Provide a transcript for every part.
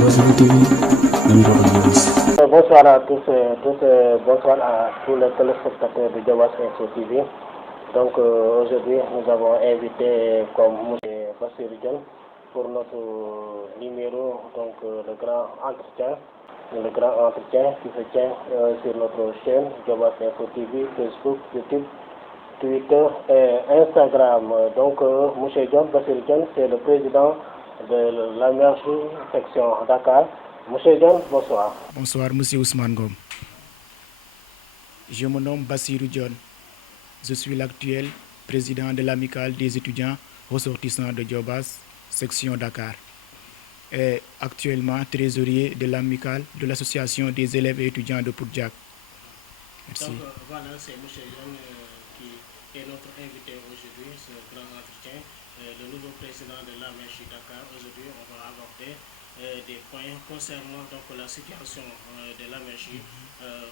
Walfadjri TV, même Bonsoir à tous et toutes, bonsoir à tous les téléspectateurs de Diobass Info TV. Donc aujourd'hui, nous avons invité comme M. Bassirou Dione pour notre numéro, donc le grand entretien qui se tient sur notre chaîne Diobass Info TV, Facebook, YouTube, Twitter et Instagram. Donc M. Bassirou Dione, c'est le président de la MRJ section Dakar. Monsieur Dione, bonsoir. Bonsoir, monsieur Ousmane Ngom. Je me nomme Bassirou Dione. Je suis l'actuel président de l'amicale des étudiants ressortissants de Diobass, section Dakar. Et actuellement trésorier de l'amicale de l'association des élèves et étudiants de Poudjak. Merci. Donc voilà, c'est M. Dione qui est notre invité aujourd'hui, ce grand entretien. Le nouveau président de l'AMRJ Dakar. Aujourd'hui, on va aborder des points concernant donc, la situation de l'AMRJ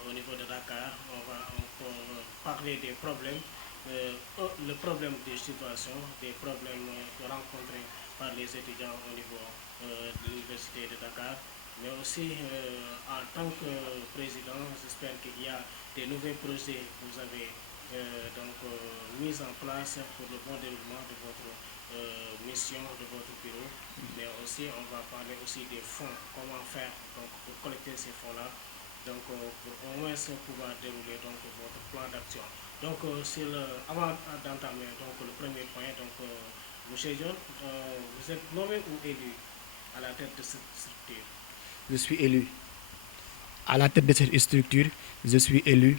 au niveau de Dakar. On va encore parler des problèmes, le problème des situations, des problèmes rencontrés par les étudiants au niveau de l'université de Dakar. Mais aussi, en tant que président, j'espère qu'il y a des nouveaux projets que vous avez mis en place pour le bon déroulement de votre mission, de votre bureau. Mais aussi, on va parler aussi des fonds, comment faire donc, pour collecter ces fonds-là, donc pour au moins pouvoir dérouler donc, votre plan d'action. Donc, avant d'entamer donc, le premier point, donc, M. Dione, vous êtes nommé ou élu à la tête de cette structure? Je suis élu. À la tête de cette structure, je suis élu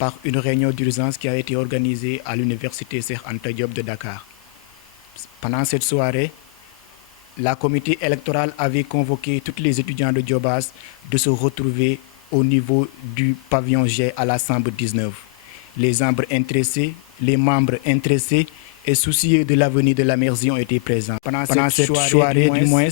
par une réunion d'urgence qui a été organisée à l'université Cheikh Anta Diop de Dakar. Pendant cette soirée, la comité électorale avait convoqué tous les étudiants de Diobass de se retrouver au niveau du pavillon G à la chambre 19. Les membres intéressés et soucieux de l'avenir de la MRJ ont été présents. Pendant cette soirée, du moins,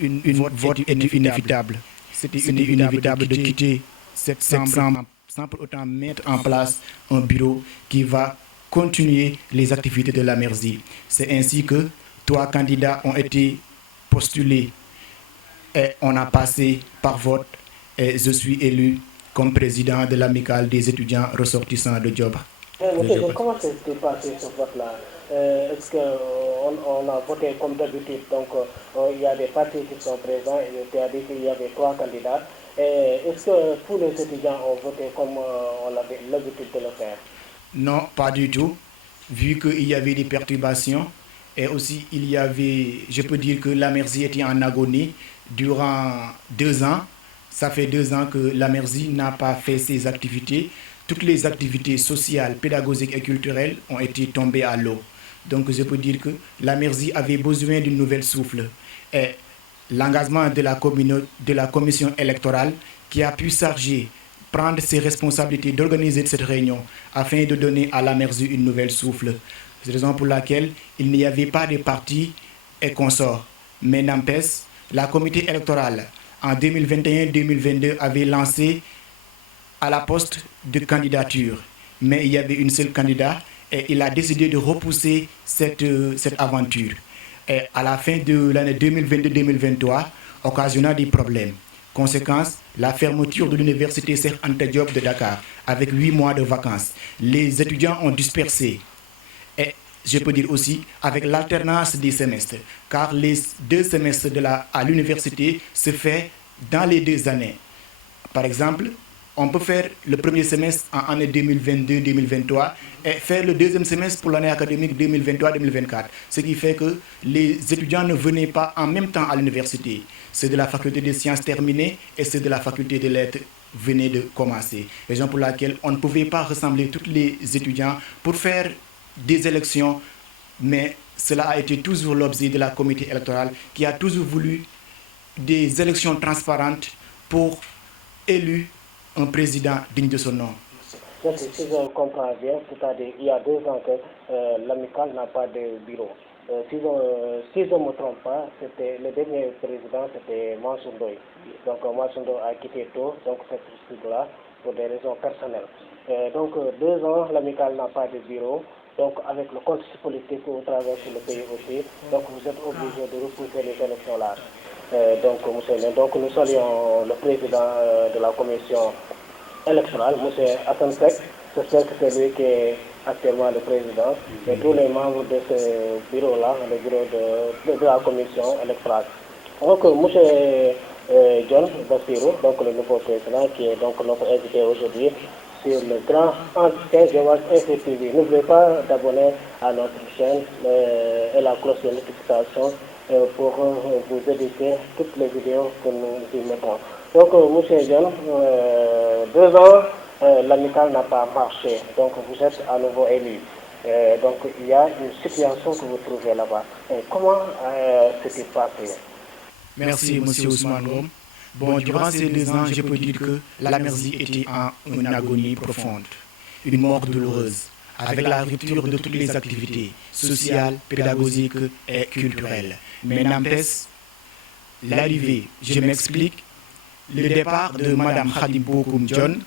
une vote était inévitable. C'était inévitable de quitter cette chambre sans pour autant mettre en place un bureau qui va continuer les activités de la MRJ. C'est ainsi que 3 candidats ont été postulés et on a passé par vote et je suis élu comme président de l'amicale des étudiants ressortissants de Diobass. Monsieur, comment s'est passé ce vote-là? Est-ce qu'on a voté comme d'habitude? Donc, il y a des partis qui sont présents et tu as dit qu'il y avait 3 candidats. Est-ce que tous les étudiants ont voté comme on avait l'habitude de le faire? Non, pas du tout. Vu qu'il y avait des perturbations et aussi il y avait, je peux dire que la MRJ était en agonie durant 2 ans. Ça fait 2 ans que la MRJ n'a pas fait ses activités. Toutes les activités sociales, pédagogiques et culturelles ont été tombées à l'eau. Donc je peux dire que la MRJ avait besoin d'une nouvelle souffle. Et l'engagement de la commission électorale qui a pu prendre ses responsabilités d'organiser cette réunion afin de donner à la MRJ une nouvelle souffle. C'est la raison pour laquelle il n'y avait pas de parti et consorts. Mais n'empêche, la comité électorale en 2021-2022 avait lancé à la poste de candidature. Mais il y avait une seule candidate et il a décidé de repousser cette aventure. Et à la fin de l'année 2022-2023, occasionnant des problèmes. Conséquence, la fermeture de l'université Cheikh Anta Diop de Dakar avec 8 mois de vacances. Les étudiants ont dispersé. Et je peux dire aussi avec l'alternance des semestres, car les 2 semestres à l'université se fait dans les 2 années. Par exemple, on peut faire le premier semestre en année 2022-2023 et faire le deuxième semestre pour l'année académique 2023-2024. Ce qui fait que les étudiants ne venaient pas en même temps à l'université. Ceux de la faculté des sciences terminés et ceux de la faculté des lettres venaient de commencer. Raison pour laquelle on ne pouvait pas rassembler tous les étudiants pour faire des élections, mais cela a été toujours l'objet de la comité électorale qui a toujours voulu des élections transparentes pour élire un président digne de son nom. Donc, si je comprends bien, c'est-à-dire il y a 2 ans que l'amicale n'a pas de bureau. Si je ne me trompe pas, le dernier président, c'était Mansour Ndoye. Donc Mansour Ndoye a quitté tôt cette structure-là pour des raisons personnelles. Donc 2 ans, l'amicale n'a pas de bureau. Donc avec le contexte politique que vous traversez le pays aussi, donc vous êtes obligé de repousser les élections là. Donc nous saluons le président de la commission électorale, M. Hassan Seck. J'espère que c'est lui qui est actuellement le président, et tous les membres de ce bureau-là, le bureau de la commission électorale. Donc, M. John Bassirou, donc le nouveau président, qui est donc notre invité aujourd'hui sur le grand entretien Diobass Info TV. N'oubliez pas d'abonner à notre chaîne et la cloche de notification pour vous éditer toutes les vidéos que nous y mettons. Donc, M. John, 2 ans, l'amicale n'a pas marché, donc vous êtes à nouveau élu. Donc il y a une situation que vous trouvez là-bas. Comment s'est-il passé? Merci, M. Ousmane Ngom. Bon, durant ces 2 ans, je peux dire que la Merzi était en une agonie profonde, une mort douloureuse, avec la rupture de toutes les activités sociales, pédagogiques et culturelles. Mais n'empêche, l'arrivée, je m'explique, le départ de Mme Khady Bokoum John,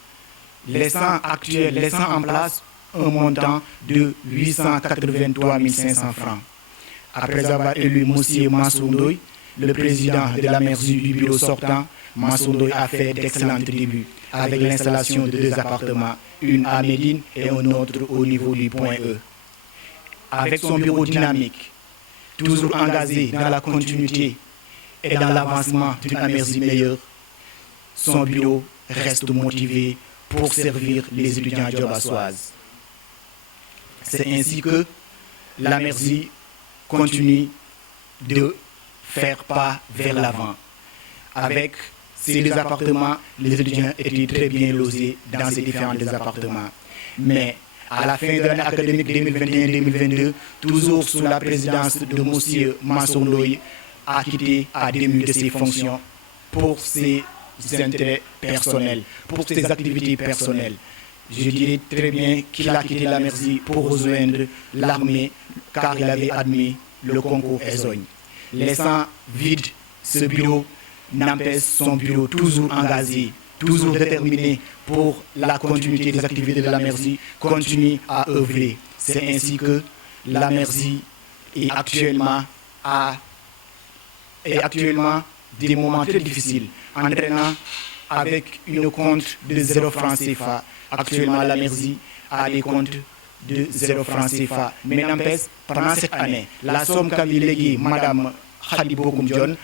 laissant en place un montant de 883 500 francs. Après avoir élu M. Mansour Ndoye, le président de la Merzi du bureau sortant, Mansour Ndoye a fait d'excellents débuts avec l'installation de 2 appartements, une à Médine et un autre au niveau du point E. Avec son bureau dynamique, toujours engagé dans la continuité et dans l'avancement d'une Merzi meilleure, son bureau reste motivé pour servir les étudiants diobassoises. C'est ainsi que la Merzi continue de faire pas vers l'avant. Avec ces 2 appartements, les étudiants étaient très bien logés dans ces différents appartements. Mais à la fin de l'année académique 2021-2022, toujours sous la présidence de M. Mansour Ndoye, a quitté à demi de ses fonctions pour ses intérêts personnels, pour ses activités personnelles. Je dirais très bien qu'il a quitté la Merzi pour rejoindre l'armée car il avait admis le concours Ezogne. Laissant vide ce bureau, n'empêche son bureau toujours engagé, toujours déterminé pour la continuité des activités de la Merzi, continue à œuvrer. C'est ainsi que la Merzi est actuellement des moments très difficiles, entraînant avec une compte de 0 francs CFA. Actuellement, la Merzi a des comptes de 0 francs CFA. Mais n'empêche, pendant cette année, la somme qu'avait léguée Mme Khady Bokoum John,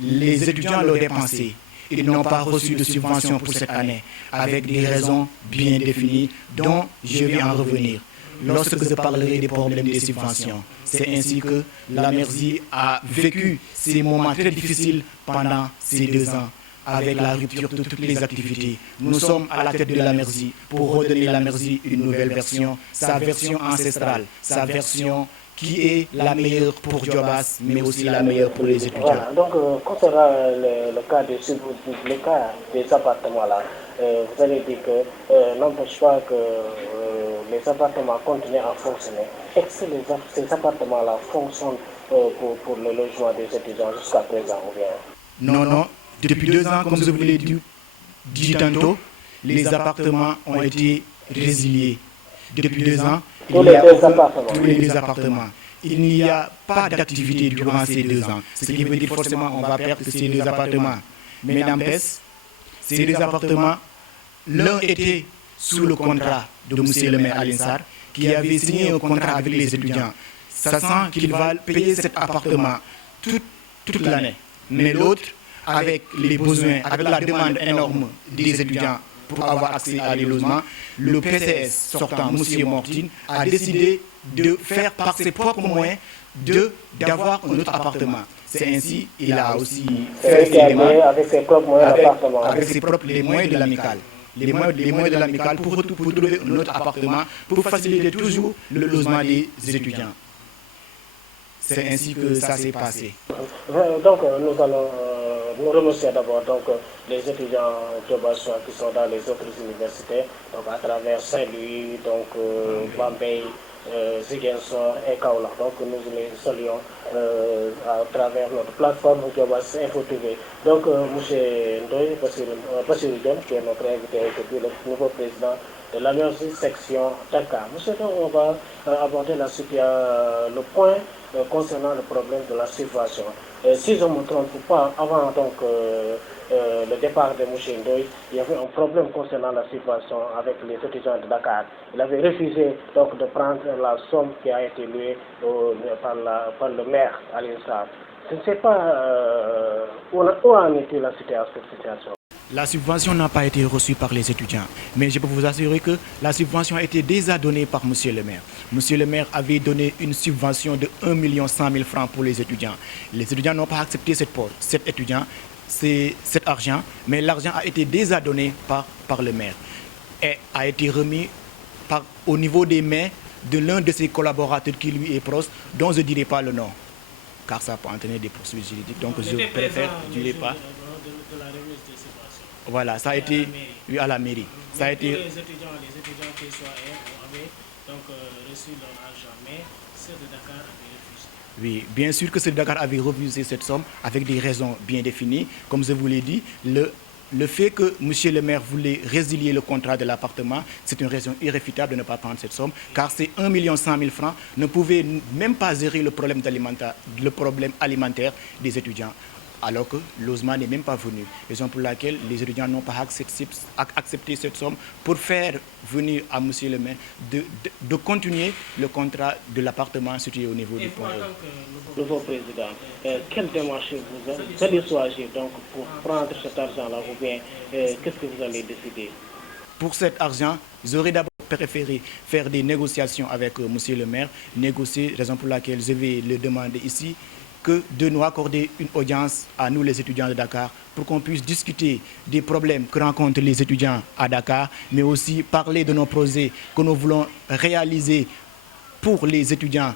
les étudiants l'ont dépensée. Ils n'ont pas reçu de subvention pour cette année, avec des raisons bien définies, dont je vais en revenir lorsque je parlerai des problèmes des subventions. C'est ainsi que la Merzi a vécu ces moments très difficiles pendant ces 2 ans, avec la rupture de toutes les activités. Nous sommes à la tête de la Merzi pour redonner à la Merzi une nouvelle version, sa version ancestrale, sa version qui est la meilleure pour Diobass, mais aussi la meilleure pour les étudiants. Voilà, donc concernant le cas des appartements là, vous avez dit que n'empêche pas que les appartements continuent à fonctionner. Est-ce que ces appartements là fonctionnent pour le logement des étudiants jusqu'à présent ou bien? Non. Depuis 2 ans, comme je vous l'ai dit tantôt, les appartements ont été résiliés. Depuis 2 ans, tous les 2 appartements. Il n'y a pas d'activité durant ces 2 ans. Ce qui veut dire forcément on va perdre ces 2 appartements. Mais n'empêche, ces 2 appartements, l'un était sous le contrat de M. le maire Alioune Sarr, qui avait signé un contrat avec les étudiants, sachant qu'il va payer cet appartement toute l'année. Mais l'autre, avec les besoins, avec la demande énorme des étudiants pour avoir accès à des logements, le PCS sortant, M. Mortine, a décidé de faire par ses propres moyens d'avoir un autre appartement. C'est ainsi qu'il a aussi fait ses demandes avec ses propres moyens d'appartement. Avec ses propres les moyens de l'amicale. Les moyens de l'amicale pour trouver un autre appartement, pour faciliter toujours le logement des étudiants. C'est ainsi que ça s'est passé. Donc nous allons nous remercier d'abord les étudiants diobassois qui sont dans les autres universités, donc à travers Saint-Louis, Bambey, Ziguinchor et Kaolack. Donc nous les saluons à travers notre plateforme Diobass Info TV. Donc M. Ndoye Bassirou John, qui est notre invité aujourd'hui, le nouveau président de la Merzi section Dakar. M. Ndoye, on va aborder le point concernant le problème de la subvention. Si je ne me trompe pas, avant donc, le départ de M. Ndoye, il y avait un problème concernant la subvention avec les étudiants de Dakar. Il avait refusé donc de prendre la somme qui a été louée par le maire Aliou Sarr. Je ne sais pas où en est-il cette situation. La subvention n'a pas été reçue par les étudiants, mais je peux vous assurer que la subvention a été déjà donnée par Monsieur le maire. Monsieur le maire avait donné une subvention de 1 100 000 francs pour les étudiants. Les étudiants n'ont pas accepté cet argent, mais l'argent a été déjà donné par le maire et a été remis au niveau des mains de l'un de ses collaborateurs qui lui est proche, dont je ne dirai pas le nom, car ça peut entraîner des poursuites juridiques. Donc je préfère ne dirai pas. De la remise des subventions. Voilà, ça a été à la mairie. Ça a été... Les étudiants qui avaient donc reçu leur argent, mais ceux de Dakar avaient refusé. Oui, bien sûr que ceux de Dakar avaient refusé cette somme avec des raisons bien définies. Comme je vous l'ai dit, le fait que M. le maire voulait résilier le contrat de l'appartement, c'est une raison irréfutable de ne pas prendre cette somme, car ces 1 100 000 francs ne pouvaient même pas gérer le problème alimentaire des étudiants, alors que logement n'est même pas venu. Raison pour laquelle les étudiants n'ont pas accepté cette somme pour faire venir à M. le maire de continuer le contrat de l'appartement situé au niveau du point E. Nouveau président, quelle démarche vous allez choisir donc pour prendre cet argent-là ou bien qu'est-ce que vous allez décider? Pour cet argent, j'aurais d'abord préféré faire des négociations avec M. le maire, négocier, raison pour laquelle je vais le demander ici, que de nous accorder une audience à nous les étudiants de Dakar pour qu'on puisse discuter des problèmes que rencontrent les étudiants à Dakar, mais aussi parler de nos projets que nous voulons réaliser pour les étudiants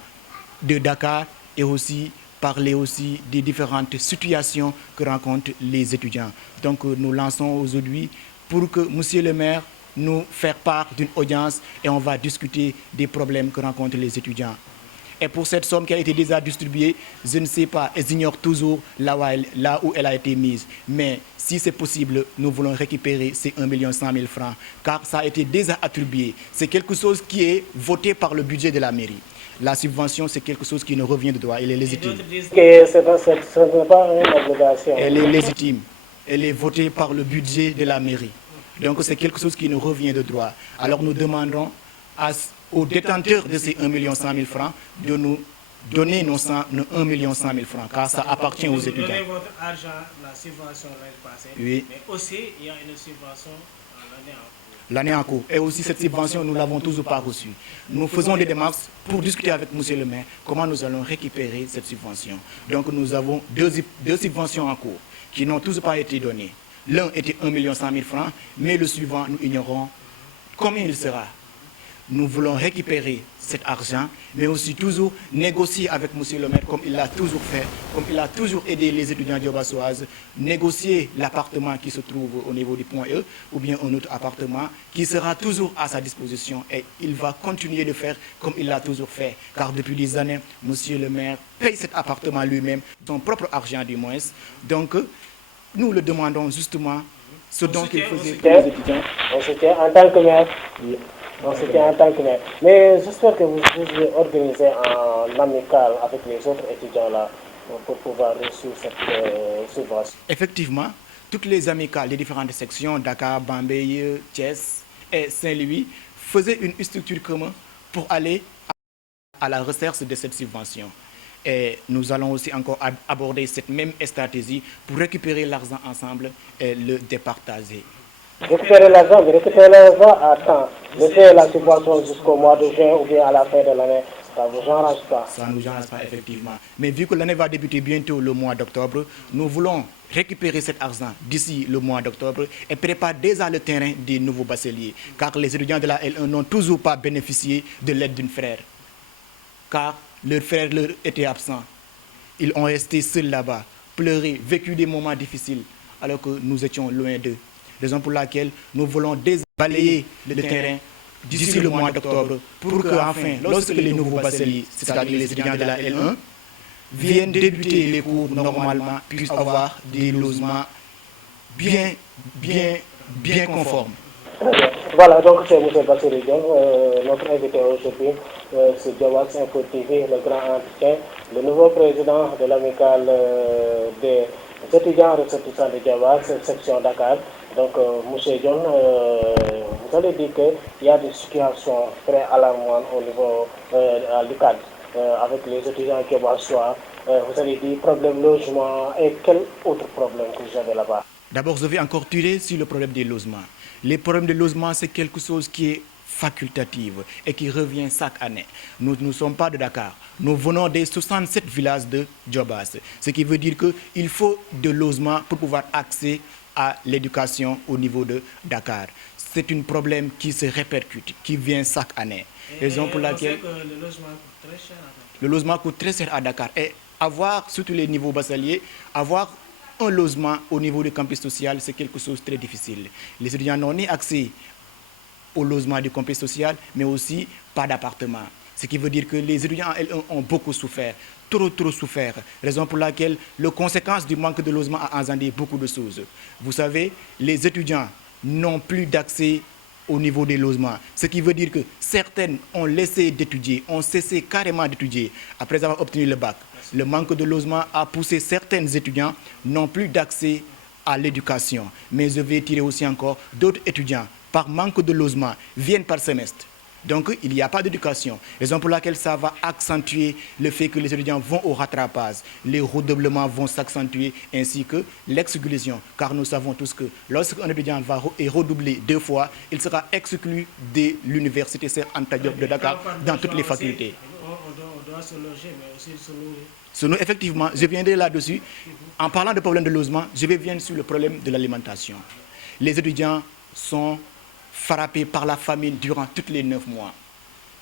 de Dakar et aussi parler aussi des différentes situations que rencontrent les étudiants. Donc nous lançons aujourd'hui pour que M. le maire nous fasse part d'une audience et on va discuter des problèmes que rencontrent les étudiants. Et pour cette somme qui a été déjà distribuée, je ne sais pas, et j'ignore toujours là où elle a été mise. Mais si c'est possible, nous voulons récupérer ces 1 100 000 francs, car ça a été déjà attribué. C'est quelque chose qui est voté par le budget de la mairie. La subvention, c'est quelque chose qui ne revient de droit, elle est légitime. Ce n'est pas une obligation. Elle est légitime. Elle est votée par le budget de la mairie. Donc c'est quelque chose qui nous revient de droit. Alors nous demanderons aux détenteurs de ces 1 100 000 francs de nous donner nos 1 100 000 francs, car ça appartient aux étudiants. Vous donnez votre argent, la subvention l'année passée, oui. Mais aussi il y a une subvention l'année en cours. L'année en cours. Et aussi cette subvention, nous ne l'avons toujours pas reçue. Nous faisons des démarches pour discuter avec M. le maire comment nous allons récupérer cette subvention. Donc nous avons deux subventions en cours qui n'ont toujours pas été données. L'un était 1 100 000 francs, mais le suivant, nous ignorons combien il sera. Nous voulons récupérer cet argent, mais aussi toujours négocier avec M. le maire, comme il l'a toujours fait, comme il a toujours aidé les étudiants diobassoises, négocier l'appartement qui se trouve au niveau du point E, ou bien un autre appartement qui sera toujours à sa disposition. Et il va continuer de faire comme il l'a toujours fait, car depuis des années, M. le maire paye cet appartement lui-même, son propre argent du moins. Donc, nous le demandons justement ce dont il faisait pour les étudiants. On se tient en tant que maire. On se tient en tant que maire. Mais j'espère que vous vous organisez en amical avec les autres étudiants là pour pouvoir réussir cette subvention. Effectivement, toutes les amicales des différentes sections, Dakar, Bambey, Thiès et Saint-Louis, faisaient une structure commune pour aller à la recherche de cette subvention. Et nous allons aussi encore aborder cette même stratégie pour récupérer l'argent ensemble et le départager. Récupérer l'argent à temps. Laisser la subvention jusqu'au mois de juin ou bien à la fin de l'année, ça ne vous enrage pas. Ça ne nous enrage pas, effectivement. Mais vu que l'année va débuter bientôt le mois d'octobre, nous voulons récupérer cet argent d'ici le mois d'octobre et préparer déjà le terrain des nouveaux bacheliers. Car les étudiants de la L1 n'ont toujours pas bénéficié de l'aide d'un frère. Car leur frère leur était absent. Ils ont resté seuls là-bas, pleuré, vécu des moments difficiles, alors que nous étions loin d'eux. Raison pour laquelle nous voulons balayer le terrain d'ici le mois d'octobre pour que, enfin, lorsque les nouveaux bacheliers, c'est-à-dire les étudiants de la L1, viennent débuter les cours normalement, puissent avoir des logements bien conformes. Voilà, donc c'est M. Bassirou Dione, notre invité aujourd'hui, c'est Diobass Info TV, le grand entretien. le nouveau président de l'amicale des étudiants ressortissants de Diobass, section Dakar. Donc, M. John, vous avez dit qu'il y a des situations très alarmantes au niveau à l'UCAD avec les étudiants diobassois. Vous avez dit problème logement et quel autre problème que vous avez là-bas? D'abord, je vais encore tirer sur le problème des logements. Les problèmes de logement, c'est quelque chose qui est facultatif et qui revient chaque année. Nous ne sommes pas de Dakar. Nous venons des 67 villages de Diobass. Ce qui veut dire qu'il faut de logements pour pouvoir accéder à l'éducation au niveau de Dakar. C'est un problème qui se répercute, qui vient chaque année. Raison pour laquelle le logement coûte très cher à Dakar. Le logement coûte très cher à Dakar. Et avoir, surtout les niveaux bassaliers, avoir un logement au niveau du campus social, c'est quelque chose de très difficile. Les étudiants n'ont ni accès au logement du campus social, mais aussi pas d'appartement. Ce qui veut dire que les étudiants ont beaucoup souffert, trop souffert. Raison pour laquelle les conséquences du manque de logement a engendré beaucoup de choses. Vous savez, les étudiants n'ont plus d'accès au niveau des logements. Ce qui veut dire que certaines ont laissé d'étudier, ont cessé carrément d'étudier après avoir obtenu le bac. Le manque de logement a poussé certains étudiants n'ont plus d'accès à l'éducation. Mais je vais tirer aussi encore d'autres étudiants, par manque de logement, viennent par semestre. Donc, il n'y a pas d'éducation. Raison pour laquelle ça va accentuer le fait que les étudiants vont au rattrapage. Les redoublements vont s'accentuer, ainsi que l'exclusion. Car nous savons tous que lorsqu'un étudiant va redoubler 2 fois, il sera exclu de l'université Cheikh Anta Diop de Dakar dans toutes les facultés. On doit se loger, mais aussi se nourrir. Effectivement, je viendrai là-dessus. En parlant de problème de logement, je vais venir sur le problème de l'alimentation. Les étudiants sont frappés par la famine durant tous les 9 mois.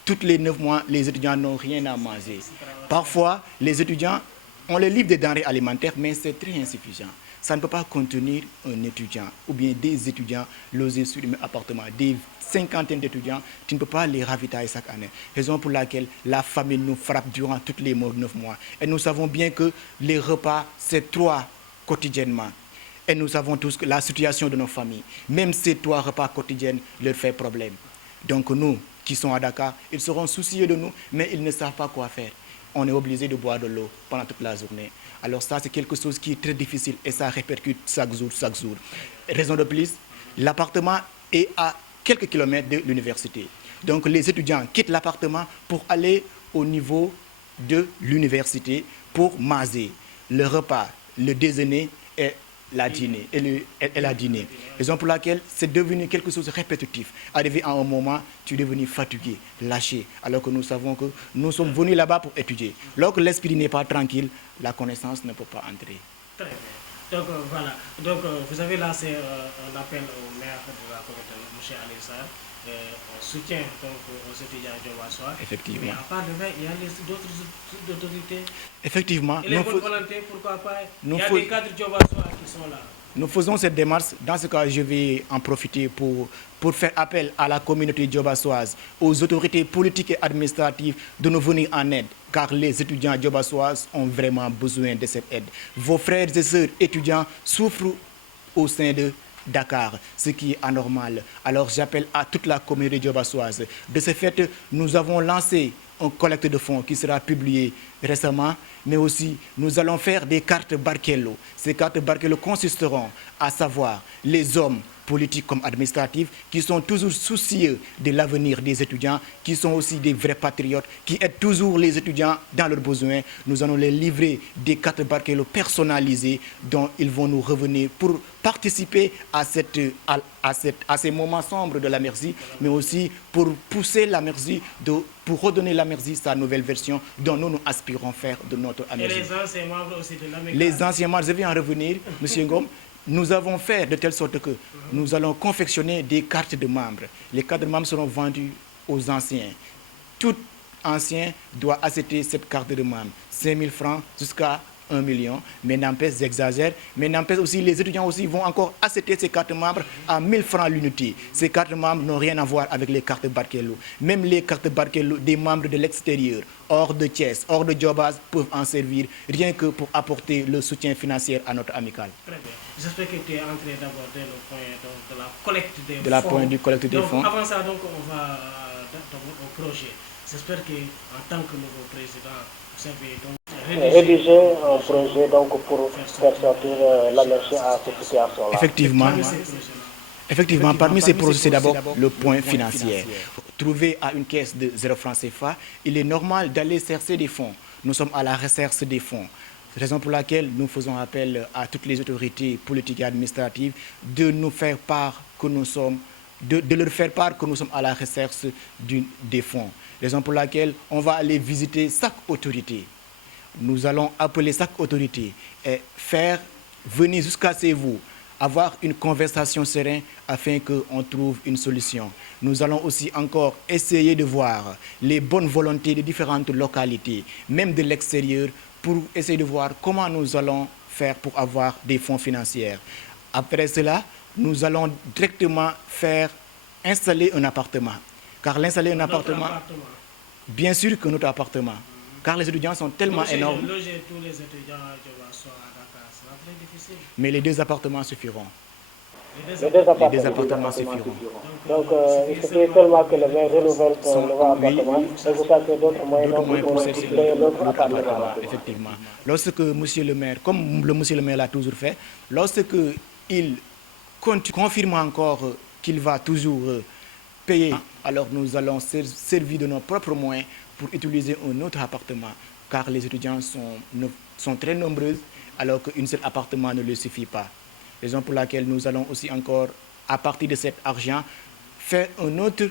Tous les 9 mois, les étudiants n'ont rien à manger. Parfois, les étudiants, on les livre des denrées alimentaires, mais c'est très insuffisant. Ça ne peut pas contenir un étudiant ou bien des étudiants logés sur un appartement. Des cinquantaines d'étudiants, tu ne peux pas les ravitailler chaque année. Raison pour laquelle la famine nous frappe durant tous les 9 mois. Et nous savons bien que les repas, c'est 3 quotidiennement. Et nous savons tous que la situation de nos familles, même ces 3 repas quotidiens, leur fait problème. Donc nous, qui sommes à Dakar, ils seront soucieux de nous, mais ils ne savent pas quoi faire. On est obligé de boire de l'eau pendant toute la journée. Alors ça, c'est quelque chose qui est très difficile et ça répercute chaque jour. Raison de plus, l'appartement est à quelques kilomètres de l'université. Donc les étudiants quittent l'appartement pour aller au niveau de l'université pour manger. Le repas, le déjeuner et la dîner. Raison pour laquelle c'est devenu quelque chose de répétitif. Arrivé à un moment, tu es devenu fatigué, lâché, alors que nous savons que nous sommes venus là-bas pour étudier. Lorsque l'esprit n'est pas tranquille, la connaissance ne peut pas entrer. Très bien. Donc voilà. Donc vous avez lancé un appel au maire de la communauté, M. Alissar, en soutien donc, aux étudiants diobassois. Effectivement. Mais à part le maire, il y a d'autres autorités. Effectivement. Et les bonnes volontés, pourquoi pas? Il y a des cadres diobassois qui sont là. Nous faisons cette démarche. Dans ce cas, je vais en profiter pour faire appel à la communauté diobassoise, aux autorités politiques et administratives de nous venir en aide, car les étudiants diobassoises ont vraiment besoin de cette aide. Vos frères et sœurs étudiants souffrent au sein de Dakar, ce qui est anormal. Alors j'appelle à toute la communauté diobassoise. De ce fait, nous avons lancé un collecte de fonds qui sera publié récemment, mais aussi nous allons faire des cartes Barkello. Ces cartes Barkello consisteront à savoir les hommes politiques comme administratifs qui sont toujours soucieux de l'avenir des étudiants, qui sont aussi des vrais patriotes, qui aident toujours les étudiants dans leurs besoins. Nous allons les livrer des cartes Barkello personnalisées dont ils vont nous revenir pour participer à ces moments sombres de la Merci, mais aussi pour pousser la Merci, pour redonner la Merci sa nouvelle version dont nous aspirons faire de notre Merci. Et les anciens membres aussi de l'AMECA. Les anciens membres, je vais en revenir, M. Ngom. Nous avons fait de telle sorte que nous allons confectionner des cartes de membres. Les cartes de membres seront vendues aux anciens. Tout ancien doit acheter cette carte de membre. 5 000 francs jusqu'à 1 million. Mais n'empêche, j'exagère. Mais n'empêche aussi, les étudiants aussi vont encore acheter ces cartes de membres à 1 000 francs l'unité. Ces cartes de membres n'ont rien à voir avec les cartes Barkello. Même les cartes Barkello des membres de l'extérieur, hors de Thiès, hors de Diobass, peuvent en servir rien que pour apporter le soutien financier à notre amicale. Très bien. J'espère que tu es entré d'aborder le point donc, de la collecte des fonds. De la point du collecte des fonds. Avant ça, donc, on va au projet. J'espère qu'en tant que nouveau président, vous savez, donc, rédiger un projet donc, pour faire sortir la merci à cette situation-là. Effectivement, parmi ces projets, c'est d'abord le point financier. Trouvé à une caisse de 0 francs CFA, il est normal d'aller chercher des fonds. Nous sommes à la recherche des fonds. Raison pour laquelle nous faisons appel à toutes les autorités politiques et administratives de nous faire part que nous sommes, de leur faire part que nous sommes à la recherche des fonds. Raison pour laquelle on va aller visiter chaque autorité. Nous allons appeler chaque autorité et faire venir jusqu'à chez vous, avoir une conversation sereine afin qu'on trouve une solution. Nous allons aussi encore essayer de voir les bonnes volontés de différentes localités, même de l'extérieur, pour essayer de voir comment nous allons faire pour avoir des fonds financiers. Après cela, nous allons directement installer un appartement. Car l'installer un appartement, bien sûr que notre appartement, car les étudiants sont tellement énormes. Loger tous les étudiants à Dakar, c'est très difficile. Mais les 2 appartements suffiront. Les deux appartements suffiront. Donc, il suffit seulement que le maire renouvelle son nouveau appartement et vous cherchez d'autres moyens pour créer l'autre appartement. Effectivement. Lorsque monsieur le maire, comme le monsieur le maire l'a toujours fait, lorsque il confirme encore qu'il va toujours payer, alors nous allons servir de nos propres moyens pour utiliser un autre appartement, car les étudiants sont très nombreux, alors qu'un seul appartement ne leur suffit pas. Raison pour laquelle nous allons aussi encore, à partir de cet argent, faire un autre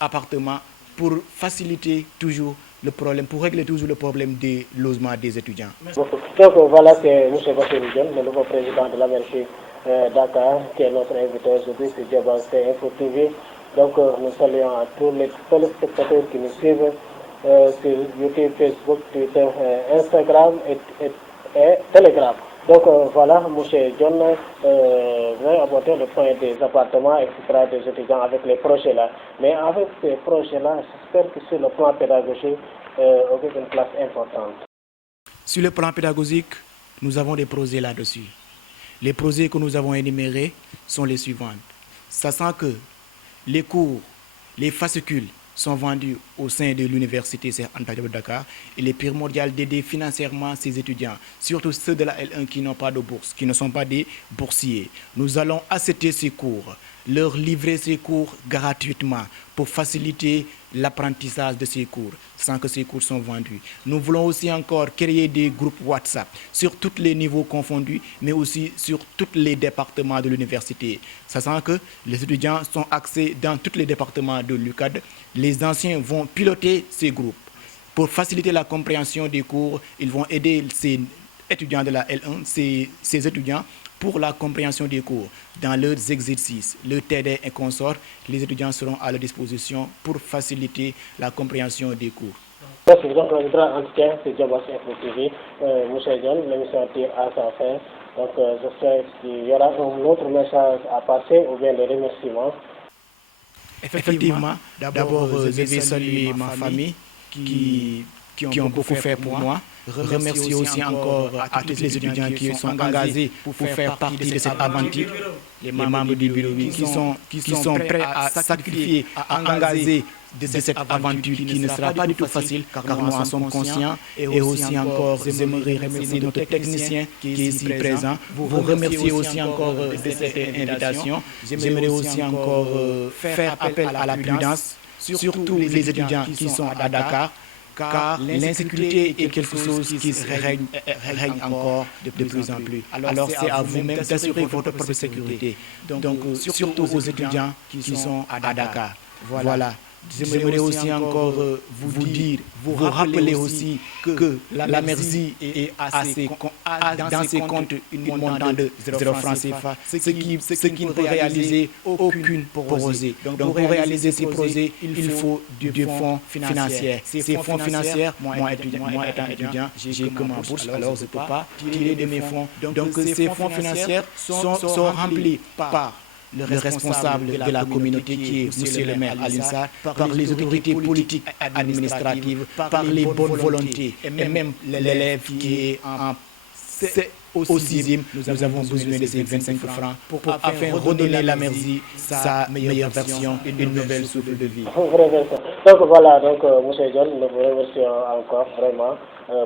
appartement pour faciliter toujours le problème, pour régler toujours le problème des logements des étudiants. Donc voilà, c'est M. Bassirou Dione, le nouveau président de la mairie Dakar, qui est notre invité aujourd'hui sur Djabel Info TV. Donc nous saluons tous les téléspectateurs qui nous suivent sur YouTube, Facebook, Twitter, Instagram et Telegram. Donc voilà, M. Dione vient aborder le point des appartements, etc., des étudiants avec les projets là. Mais avec ces projets-là, j'espère que sur le plan pédagogique, occupe une place importante. Sur le plan pédagogique, nous avons des projets là-dessus. Les projets que nous avons énumérés sont les suivants. Sachant que les cours, les fascicules sont vendus au sein de l'université Cheikh Anta Diop de Dakar, il est primordial d'aider financièrement ces étudiants, surtout ceux de la L1 qui n'ont pas de bourse, qui ne sont pas des boursiers. Nous allons accepter ces cours, leur livrer ces cours gratuitement pour faciliter l'apprentissage de ces cours, sans que ces cours soient vendus. Nous voulons aussi encore créer des groupes WhatsApp sur tous les niveaux confondus, mais aussi sur tous les départements de l'université. Sachant que les étudiants sont axés dans tous les départements de l'UCAD, les anciens vont piloter ces groupes. Pour faciliter la compréhension des cours, ils vont aider ces étudiants de la L1, ces étudiants, pour la compréhension des cours. Dans leurs exercices, le TD et consorts, les étudiants seront à leur disposition pour faciliter la compréhension des cours. Merci. Donc, le grand entretien, c'est Djabel Info TV. M. Dione, l'émission tire à sa fin. Donc, j'espère qu'il y aura un autre message à passer ou bien des remerciements. Effectivement, d'abord, je vais saluer ma famille qui ont beaucoup fait pour moi. Remercier aussi encore à tous les étudiants qui sont engagés pour faire partie de cette aventure, les membres du bureau qui sont prêts à sacrifier, à engager de cette aventure qui ne sera pas du tout facile, car nous en sommes conscients. Et aussi encore, j'aimerais remercier notre technicien qui est ici présent. Vous remercier aussi encore de cette invitation. J'aimerais aussi encore faire appel à la prudence, surtout les étudiants qui sont à Dakar, car l'insécurité est quelque chose qui règne encore de plus en plus. Alors c'est à vous-même d'assurer votre propre sécurité. Donc surtout aux étudiants qui sont à Dakar. Voilà. J'aimerais aussi encore vous dire, vous rappeler aussi que la MERSI a dans ses comptes une montant de 0 francs CFA, ce qui ne peut réaliser aucune projet. Donc pour réaliser ces projets, il faut des fonds financiers. Ces fonds financiers, moi étant étudiant, j'ai que ma bourse, alors je ne peux pas tirer de mes fonds. Donc ces fonds financiers sont remplis par le responsable de la communauté qui est M. le maire Alioune Sarr, par les autorités politiques et administratives, par les bonnes volontés et même l'élève qui est au 6e. Nous avons besoin de ces 25 francs afin de redonner la MERSI sa meilleure version, une nouvelle souffle de vie. Donc voilà, donc M. Dione, nous vous remercions encore vraiment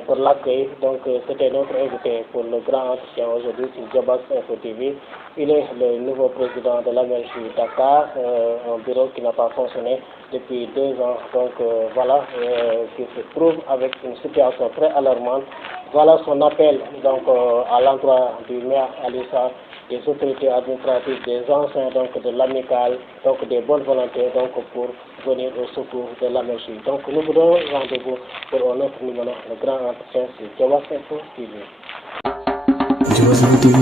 pour l'accueil. Donc c'était notre invité pour le grand entretien aujourd'hui sur Djabas Info TV. Il est le nouveau président de la mairie Dakar, un bureau qui n'a pas fonctionné depuis 2 ans. Donc voilà, qui se trouve avec une situation très alarmante. Voilà son appel donc à l'endroit du maire Alissa, des autorités administratives, des anciens donc de l'amicale, donc des bonnes volontés donc pour venir au secours de la mairie. Donc nous vous donnons rendez-vous pour un autre numéro, le grand entretien sur Djabas Info TV. Djabas Info TV,